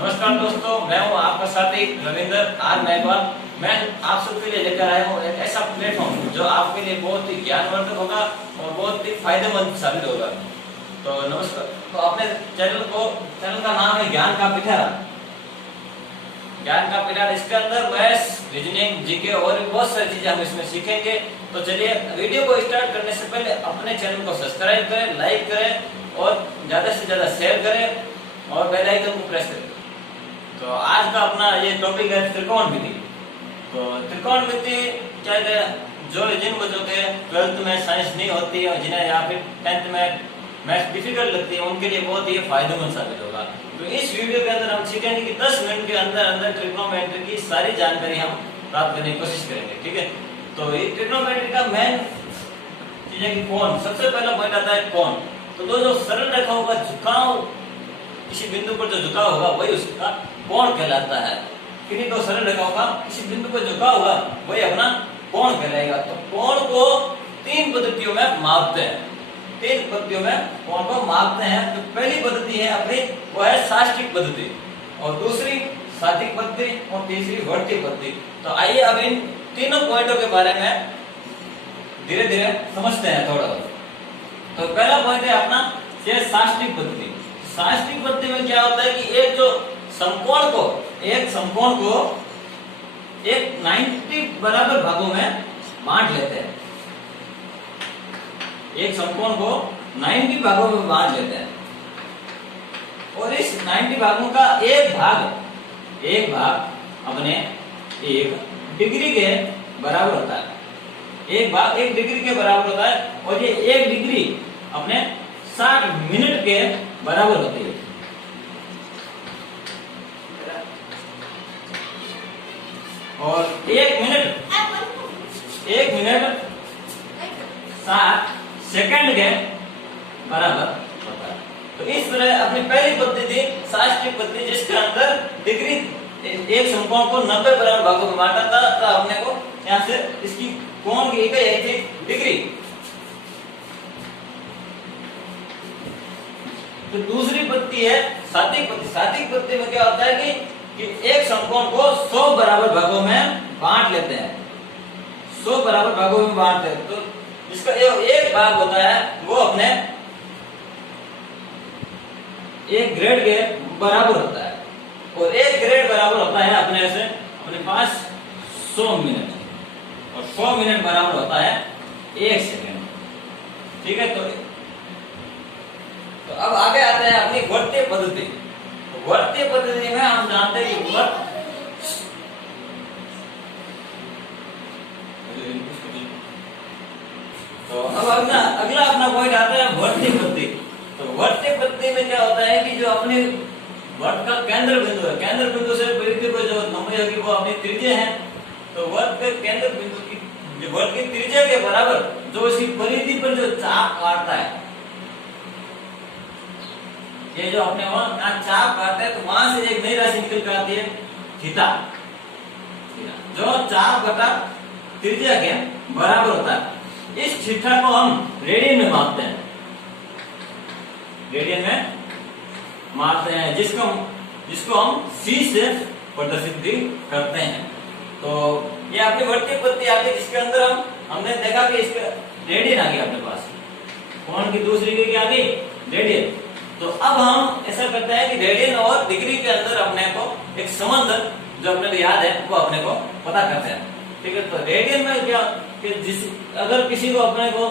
नमस्कार दोस्तों, मैं हूं आपका साथी रविंद्र आर मेहरबान। मैं आप सबके लिए लेकर आया हूं एक ऐसा प्लेटफॉर्म जो आपके लिए बहुत ही ज्ञानवर्धक होगा और बहुत ही फायदेमंद साबित होगा। तो नमस्कार। तो अपने चैनल का नाम है ज्ञान का पिटारा। ज्ञान का पिटारा, इसके अंदर मैथ्स, रीजनिंग, जीके और भी बहुत सारी चीजें हम इसमें सीखेंगे। तो चलिए वीडियो को स्टार्ट करने से पहले अपने चैनल को सब्सक्राइब करें, लाइक करें और ज्यादा से ज्यादा शेयर करें और बेल आइकन को प्रेस करें। तो आज का अपना ये टॉपिक है त्रिकोणमिति। तो त्रिकोणमिति क्या है, जो जिन बच्चों के 12th में साइंस नहीं होती है, जिन्हें या फिर 10th में मैथ्स डिफिकल्ट लगती है, उनके लिए बहुत ही फायदेमंद साबित होगा। तो इस वीडियो के अंदर हम सीखेंगे कि 10 मिनट के अंदर अंदर ट्रिग्नोमेट्री की सारी जानकारी हम प्राप्त करने की कोशिश करेंगे। ठीक है, तो ये ट्रिग्नोमेट्री का मेन चीज है कि कोण। सबसे पहला पॉइंट आता है कोण। तो जो सरल रेखाओं का झुकाव, किसी बिंदु पर जो झुकाव होगा वही उसका कोण कहलाता है। किन्हीं दो सरल रेखाओं का किसी बिंदु पर झुकाव होगा वही अपना कोण कहलाएगा। तो कोण को 3 पद्धतियों में मापते हैं। 3 पद्धतियों में कोण को मापते हैं। तो पहली पद्धति है अपनी, वो है साष्टिक पद्धति, और दूसरी साधिक पद्धति और तीसरी वर्तीय पद्धति। तो आइए अब इन तीनों पॉइंटों के बारे में धीरे धीरे समझते हैं थोड़ा। तो पहला पॉइंट है अपना ये साष्टिक पद्धति। साष्टिक पद्धति में क्या होता है कि एक समकोण को एक 90 बराबर भागों में बांट लेते हैं। एक समकोण को 90 भागों में बांट लेते हैं और इस 90 भागों का एक भाग अपने 1 डिग्री के बराबर होता है। एक भाग 1 डिग्री के बराबर होता है और ये 1 डिग्री अपने 60 मिनट के बराबर होती है। और 1 मिनट 60 सेकंड के बराबर होता है। तो इस तरह अपनी पहली पद्धति साष्टिक पद्धति, जिसके अंदर डिग्री एक समकोण को 90 बराबर भागों में बांटा था, तो अपने को यहाँ से इसकी कोण की इकाई आई थी डिग्री। तो दूसरी पद्धति है साधिक पद्धति। साधिक पद्धति में क्या होता है कि एक समकोण को 100 बराबर भागों में बांट लेते हैं। 100 बराबर भागों में बांटते हैं। तो इसका एक भाग होता है वो अपने 1 ग्रेड के बराबर होता है और 1 ग्रेड बराबर होता है अपने पास 100 मिनट, और 100 मिनट बराबर होता है 1 सेकंड। ठीक है, तो अब आगे आते हैं अपनी वर्तीय पद्धति। वर्तीय पद्धति में हम जानते हैं कि तो अब अगला अपना पॉइंट आता है वर्तीय पद्धति। तो वर्तीय पद्धति में क्या होता है कि जो अपने वर्त का केंद्र बिंदु है, केंद्र बिंदु से परिधि पर जो लंबाई होगी वो अपनी त्रिज्या है। तो वर्त के केंद्र बिंदु की वर्त की त्रिज्या के बराबर जो इसकी परिधि पर जो चाप काटता है, ये जो अपने वहां चाप काटते हैं, तो वहां से एक नई राशि निकल कर आती है थीटा, जो 4 बटा त्रिज्या के बराबर होता है। इस थीटा को हम रेडियन में मापते हैं। रेडियन में मापते हैं, जिसको हम C से प्रदर्शित भी करते हैं। तो ये आपकी वर्तीय पद्धति आ गई, जिसके अंदर हमने देखा कि इसका रेडियन आ गया अपने पास। कोण की दूसरी की क्या आ गई? रेडियन। तो अब हम ऐसा करते हैं कि रेडियन और डिग्री के अंदर अपने को एक संबंध जो अपने को याद है वो अपने को पता करते हैं। ठीक है, तो रेडियन में क्या कि अगर किसी को अपने को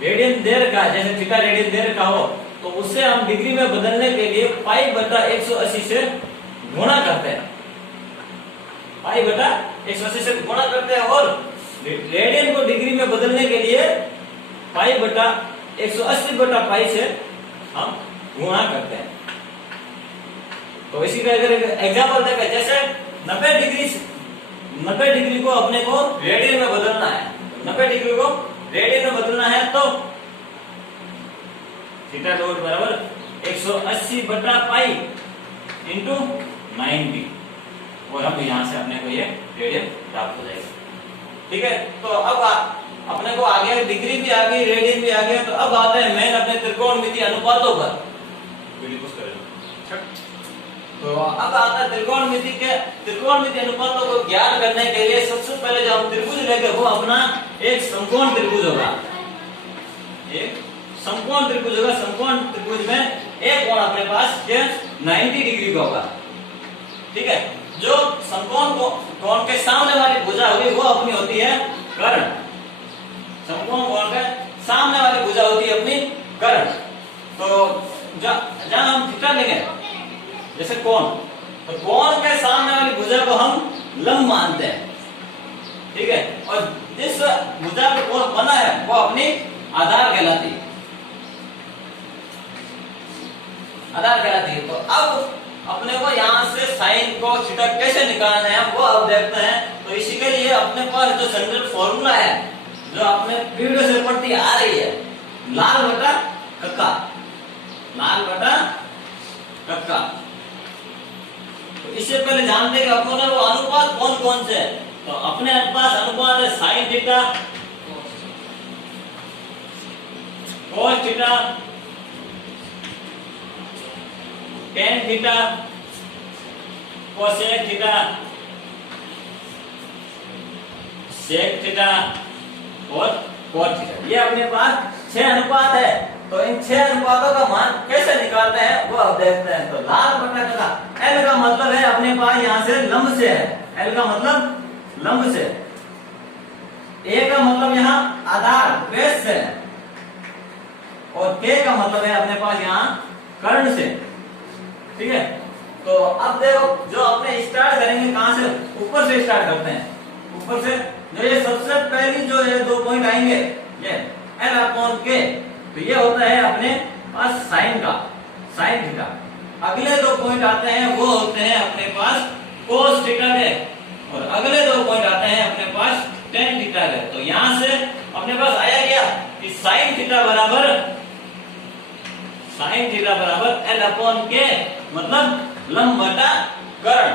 रेडियन दे रखा है, जैसे थीटा रेडियन दे रखा हो, तो उससे हम डिग्री में बदलने के लिए पाई बटा 180 से गुणा करते हैं। पाई बटा 180 से गुणा करते हैं और रेडियन को डिग्री में बदलने के लिए पाई बटा 180 बटा पाई से हम गुणा करते हैं। तो इसी का अगर एग्जांपल देखें, जैसे 90 डिग्री को अपने को रेडियन में बदलना है, 90 डिग्री को रेडियन में बदलना है, तो थीटा डॉट बराबर 180 बटा पाई इंटू 90, और हम यहां से अपने को ये रेडियन प्राप्त हो जाएगा। ठीक है, तो अब अपने को आ गया डिग्री भी आ गई, रेडियन भी आ गया। तो अब आते हैं मेन अपने त्रिकोणमितीय अनुपातों पर। वीडियो पोस्ट करेगा। तो अब आता है त्रिकोणमिति के त्रिकोणमिति अनुपातों को ज्ञात करने के लिए सबसे पहले जो हम त्रिभुज लेंगे वो अपना एक समकोण त्रिभुज होगा। एक समकोण त्रिभुज होगा। समकोण त्रिभुज में एक कोण अपने पास 90 डिग्री का होगा। ठीक है, जो समकोण कोण के सामने वाली भुजा होगी वो अपनी होती है कर्ण। समकोण कोण के सामने वाली भुजा होती है अपनी कर्ण। तो जहां हम थीटा लेंगे जैसे कोण, तो कोण के सामने वाली भुजा को हम लंब मानते हैं। ठीक है, और जिस भुजा पे कोण बना है वो अपनी आधार कहलाती है। आधार कहलाती है। तो अब अपने को यहाँ से साइन को थीटा कैसे निकालना है वो अब देखते हैं। तो इसी के लिए अपने पास जो जनरल फॉर्मूला है जो अपने वीडियो से पढ़ती आ रही है, लाल बटा कक्का, लाल बटा कक्का। तो इससे पहले जानते हैं कि अपने वो अनुपात कौन कौन से है। तो अपने पास अनुपात है sine theta, cos theta, tan theta, cosec theta, sec theta और कोट थीटा। ये अपने पास 6 अनुपात है। तो इन 6 अनुपातों का मान कैसे निकालते हैं वो अब देखते हैं। तो लाल बटा कक्का, एल का मतलब है अपने पास यहाँ से लंब से है। एल का मतलब लंब से, ए का मतलब यहाँ आधार बेस से, और के का मतलब है अपने पास यहाँ कर्ण से। ठीक है, तो अब देखो जो अपने स्टार्ट करेंगे कहां से, ऊपर से स्टार्ट करते हैं। ऊपर से जो ये सबसे पहली जो ये 2 पॉइंट आएंगे ये L अपॉन के, तो ये होता है अपने पास साइन का, साइन थीटा। अगले 2 पॉइंट आते हैं वो होते हैं अपने पास कोस थीटा के, और अगले 2 पॉइंट आते हैं अपने पास टेन थीटा के। तो यहां से अपने पास आया क्या कि साइन थीटा बराबर L अपॉन के, मतलब लंब बटा कर्ण।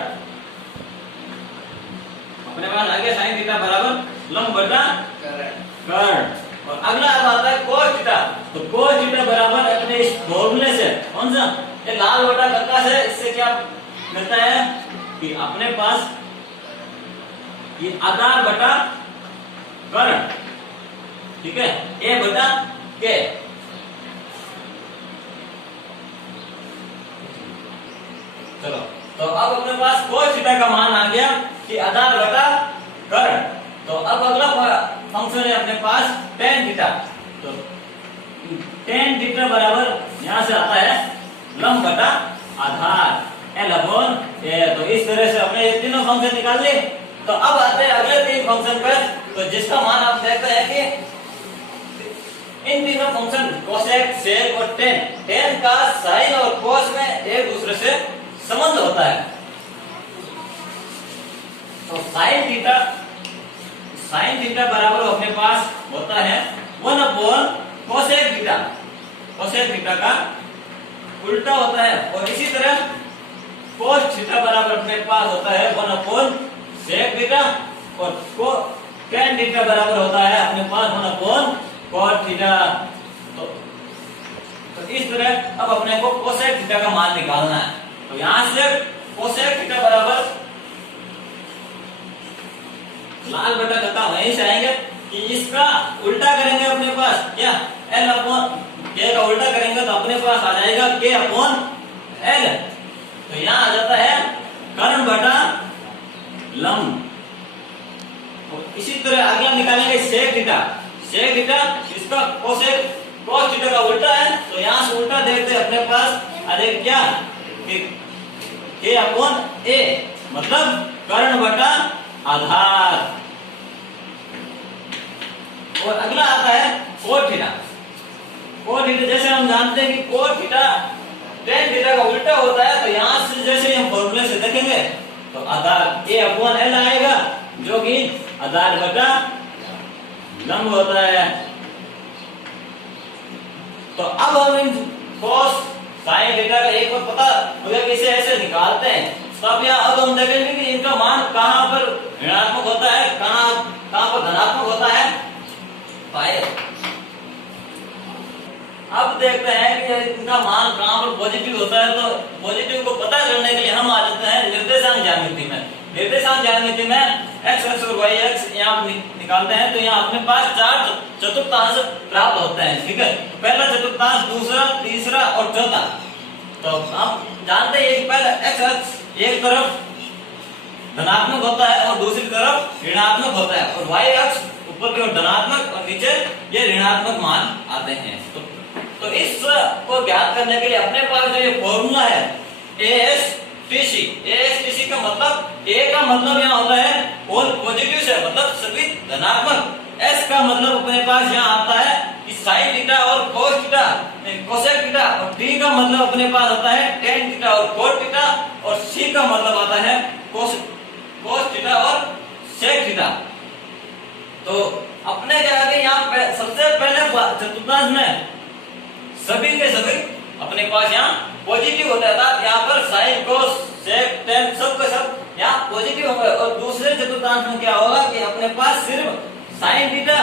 अपने पास आ गया साइन थीटा बराबर लंब बटा कर्ण। और अगला अब आता है कोस थीटा। तो कोस थीटा बराबर अपने इस फॉर्मूले से, कौन सा, ये लाल बटा कक्का से, इससे क्या मिलता है कि अपने पास ये आधार बटा कर्ण। ठीक है, ए बटा के। चलो, तो अब अपने पास कोस थीटा का मान आ गया कि आधार बटा कर्ण। तो अब अगला फंक्शन है अपने पास टेन थीटा। तो टेन थीटा बराबर यहां से आता है लंब बटा आधार एल अपॉन ए। तो इस तरह से अपने ये तीनों फंक्शन निकाल लिए। तो अब आते हैं अगले 3 फंक्शन पर, तो जिसका मान आप देखते हैं कि इन तीनों फंक्शन कोसेक, सेक और टेन का साइन और कोस में एक दूसरे से संबंध होता है। तो साइन थीटा बराबर अपने पास होता है 1 upon cosec theta. Cosec theta का उल्टा होता है। और इसी तरह कोस थीटा बराबर अपने पास होता है 1 अपॉन सेक थीटा, और टेन थीटा बराबर होता है अपने पास 1 अपॉन कोट थीटा। तो इस तरह अब अपने को कोसेक थीटा का मान निकालना है। तो यहां से कोसेक थीटा बराबर लाल बटा कक्का वहीं से आएंगे कि इसका उल्टा करेंगे अपने पास क्या, एल अपॉन के का उल्टा करेंगे तो अपने पास आ जाएगा के अपॉन एल। तो यहां आ जाता है कर्ण बटा लंब। इसी तरह अगला निकालेंगे सेक थीटा। सेक थीटा इसका कोसेक कोस थीटा का उल्टा है। तो यहां से उल्टा देखते अपने पास आ जाएगा क्या कि के अपॉन ए, मतलब कर्ण बटा आधार। और अगला आता है कोट थीटा। कोट थीटा जैसे हम जानते हैं कि कोट थीटा टेन थीटा का उल्टा होता है। तो यहां से जैसे हम फॉर्मूले से देखेंगे तो आधार ए अपॉन एल आएगा, जो कि आधार बटा लंब होता है। तो अब हम इन कोस साइन थीटा का एक बार पता हो गया कि इसे ऐसे निकालते हैं। तो अब यहाँ अब हम देखेंगे कि इनका मान कहां पर ऋणात्मक होता है, कहां पर धनात्मक होता है। अब देखते हैं कि इनका मान कहाँ पर पॉजिटिव होता है। तो पॉजिटिव को पता करने के लिए हम आ जाते हैं निर्देशांक ज्यामिति में। निर्देशांक ज्यामिति में x अक्ष और y अक्ष यहाँ निकालते हैं तो यहाँ अपने पास 4 चतुर्थांश प्राप्त होते हैं। ठीक है, तो पहला चतुर्थांश, दूसरा, तीसरा और चौथा। तो हम जानते हैं कि पहला x अक्ष एक तरफ धनात्मक होता है और दूसरी तरफ ऋणात्मक होता है, और y अक्ष ऊपर की ओर धनात्मक और नीचे ये ऋणात्मक मान आते हैं। तो इस को ज्ञात करने के लिए अपने पास जो ये फॉर्मूला है ASTC का मतलब A का मतलब यहाँ होता है ऑल पॉजिटिव से, मतलब सभी धनात्मक। S का मतलब अपने पास यहाँ आता है कि साइन थीटा और कोस थीटा, कोसेक थीटा, और T का मतलब अपने पास आता है टेन थीटा और कोट थीटा, और C का मतलब आता है कोस थीटा और सेक थीटा। तो अपने क्या है यहाँ सबसे पहले चतुर्थांश में सभी के सभी अपने पास यहाँ पॉजिटिव होता है, यहाँ पर साइन कोस सेक टेन सब के सब यहाँ पॉजिटिव होगा। और दूसरे चतुर्थांश में क्या होगा कि अपने पास सिर्फ साइन थीटा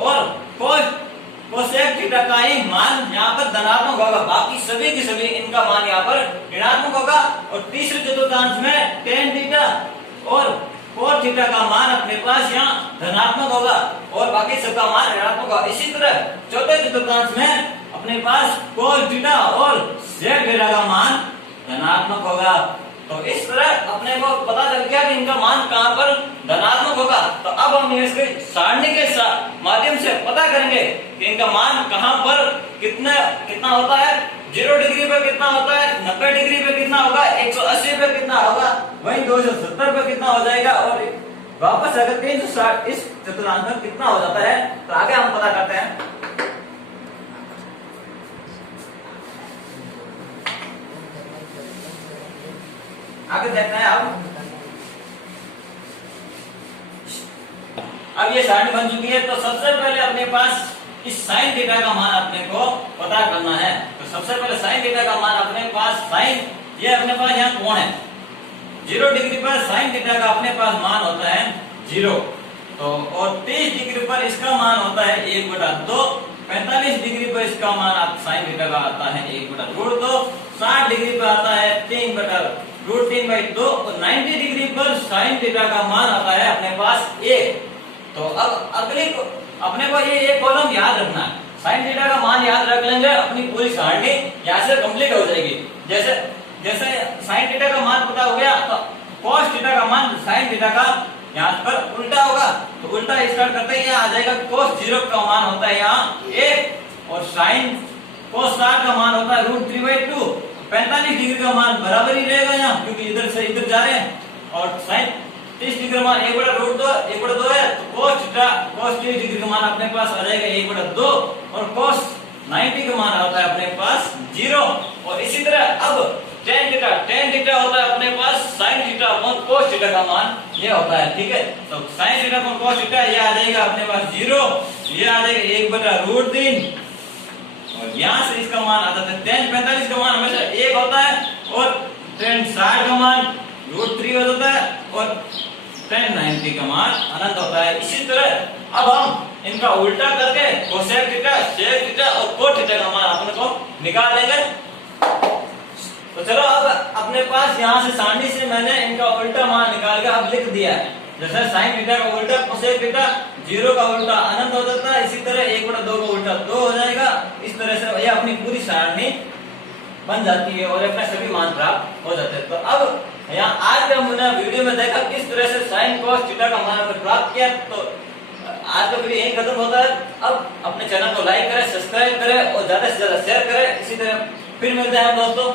और कोसेक थीटा का ही मान यहाँ पर धनात्मक होगा, बाकी सभी के सभी इनका मान यहाँ पर ऋणात्मक होगा। और तीसरे चतुर्थांश में टेन थीटा और कोट थीटा का मान अपने पास यहाँ धनात्मक होगा और बाकी सबका मान ऋणात्मक होगा। इसी तरह चौथे चतुर्थांश में अपने पास कोस थीटा और सेक थीटा का मान धनात्मक होगा। तो इस तरह अपने को पता चल गया कि इनका मान कहाँ पर धनात्मक होगा। तो अब हम इसके सारणी के माध्यम से पता करेंगे कि इनका मान कहाँ पर कितना होता है। 0 डिग्री पे कितना होता है, 90 डिग्री पे कितना होगा, 180 पे कितना होगा, वहीं 270 पे कितना हो जाएगा, और वापस अगर 360 इस चतुर्थांश में कितना हो जाता है। तो आगे हम पता करते हैं। आगे देखते हैं अब ये सारणी बन चुकी है। तो सबसे पहले अपने पास इस साइन थीटा का मान अपने को पता करना है। तो सबसे पहले साइन थीटा का मान अपने पास साइन, ये अपने पास यहाँ कोण है 0 डिग्री पर साइन थीटा का अपने पास मान होता है 0। तो और 30 डिग्री पर इसका मान होता है 1/2। 45 डिग्री पर इसका मान साइन थीटा का आता है 1/√2। 60 डिग्री पर आता है 3/√3/2 और 90 डिग्री पर साइन थीटा का मान आता है अपने पास 1। तो अब अगली अपने को ये कॉलम याद रखना है। साइन थीटा का मान याद रख लेंगे, अपनी पूरी सारणी यहाँ से कंप्लीट हो जाएगी। जैसे साइन थीटा का मान पता हो गया तो कॉस थीटा का मान साइन थीटा का यहाँ पर उल्टा होगा। तो उल्टा स्टार्ट करते ही आ जाएगा cos 0 का मान होता है यहाँ 1 और साइन cos 60 का मान होता है √3/2। 45 डिग्री का मान बराबर ही रहेगा यहाँ, क्योंकि इधर से इधर जा रहे हैं। और साइन 30 डिग्री का मान 1/√2 है। तो cos 30 डिग्री का मान अपने पास आ जाएगा 1/2 और cos 90 का मान आता है अपने पास 0। और इसी तरह अब tan थीटा होता है अपने पास sin थीटा और cos थीटा का मान ये होता है। ठीक है, तो sin थीटा और cos थीटा ये आ जाएगा अपने पास 0, ये आ जाएगा 1/√3 और यहाँ से इसका मान आता है tan 45 का मान हमेशा 1 होता है और tan 60 का मान √3 हो जाता है और tan 90 का मान अनंत होता है। इसी तरह अब हम इनका उल्टा करके कोसेक थीटा, सेक थीटा और कोट थीटा का मान अपने को निकाल लेंगे। तो चलो अब अपने पास यहाँ से सारणी से मैंने इनका उल्टा मान निकाल के अब लिख दिया है। जैसे साइन थीटा का उल्टा कोसेक थीटा, 0 का उल्टा अनंत हो जाता है। इसी तरह 1/2 का उल्टा 2 हो जाएगा। इस तरह से यह अपनी पूरी सारणी बन जाती है और अपने सभी मान प्राप्त हो जाते हैं। तो अब यहाँ आज का हमने वीडियो में देखा किस तरह से साइन cos थीटा का मान हमने प्राप्त किया। तो आज का वीडियो यही खत्म होता है। अब अपने चैनल को लाइक करें, सब्सक्राइब करें और ज्यादा से ज्यादा शेयर करें। इसी तरह फिर मिलते हैं दोस्तों।